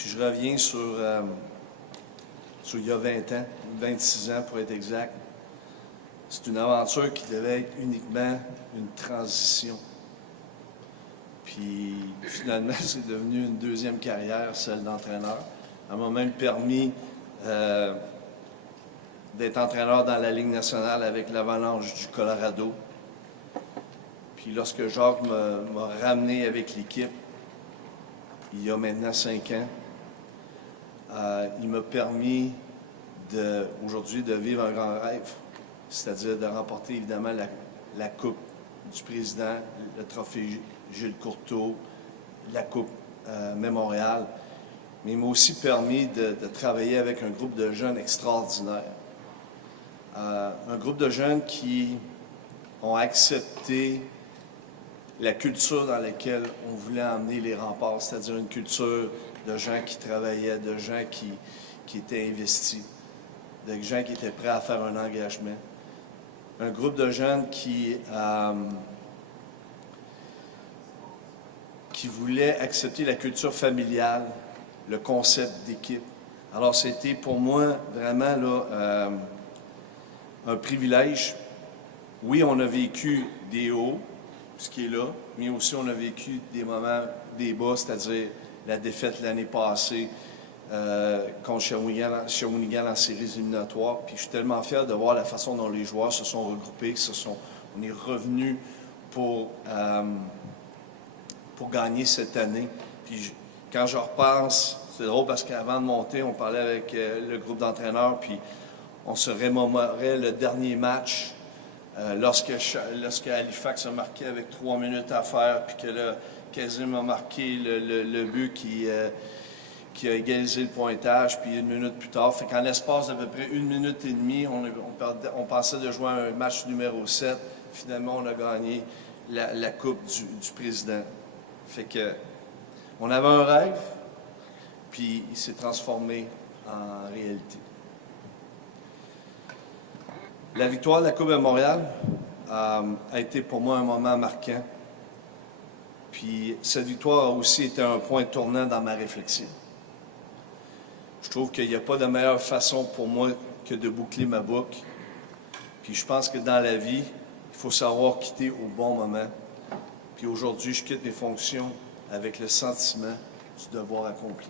Si je reviens sur il y a 20 ans, 26 ans pour être exact, c'est une aventure qui devait être uniquement une transition. Puis finalement, c'est devenu une deuxième carrière, celle d'entraîneur. Ça m'a même permis d'être entraîneur dans la Ligue nationale avec l'Avalanche du Colorado. Puis lorsque Jacques m'a ramené avec l'équipe, il y a maintenant 5 ans, il m'a permis aujourd'hui de vivre un grand rêve, c'est-à-dire de remporter évidemment la Coupe du Président, le trophée Gilles Courteau, la Coupe Mémorial, mais il m'a aussi permis de travailler avec un groupe de jeunes extraordinaires. Un groupe de jeunes qui ont accepté la culture dans laquelle on voulait emmener les remparts, c'est-à-dire une culture de gens qui travaillaient, de gens qui étaient investis, de gens qui étaient prêts à faire un engagement. Un groupe de jeunes qui voulaient accepter la culture familiale, le concept d'équipe. Alors, c'était pour moi vraiment là, un privilège. Oui, on a vécu des hauts, ce qui est là, mais aussi on a vécu des moments, des bas, c'est-à-dire la défaite l'année passée contre Shawinigan en séries éliminatoires. Puis je suis tellement fier de voir la façon dont les joueurs se sont regroupés, on est revenus pour gagner cette année. Puis quand je repense, c'est drôle parce qu'avant de monter, on parlait avec le groupe d'entraîneurs, puis on se remémorait le dernier match lorsque Halifax a marqué avec 3 minutes à faire, puis que là, Kazim a marqué le but qui a égalisé le pointage, puis 1 minute plus tard. Fait qu'en l'espace d'à peu près 1 minute et demie, on pensait de jouer un match numéro 7. Finalement, on a gagné la Coupe du Président. Fait que on avait un rêve, puis il s'est transformé en réalité. La victoire de la Coupe Mémorial a été pour moi un moment marquant. Puis cette victoire a aussi été un point tournant dans ma réflexion. Je trouve qu'il n'y a pas de meilleure façon pour moi que de boucler ma boucle. Puis je pense que dans la vie, il faut savoir quitter au bon moment. Puis aujourd'hui, je quitte mes fonctions avec le sentiment du devoir accompli.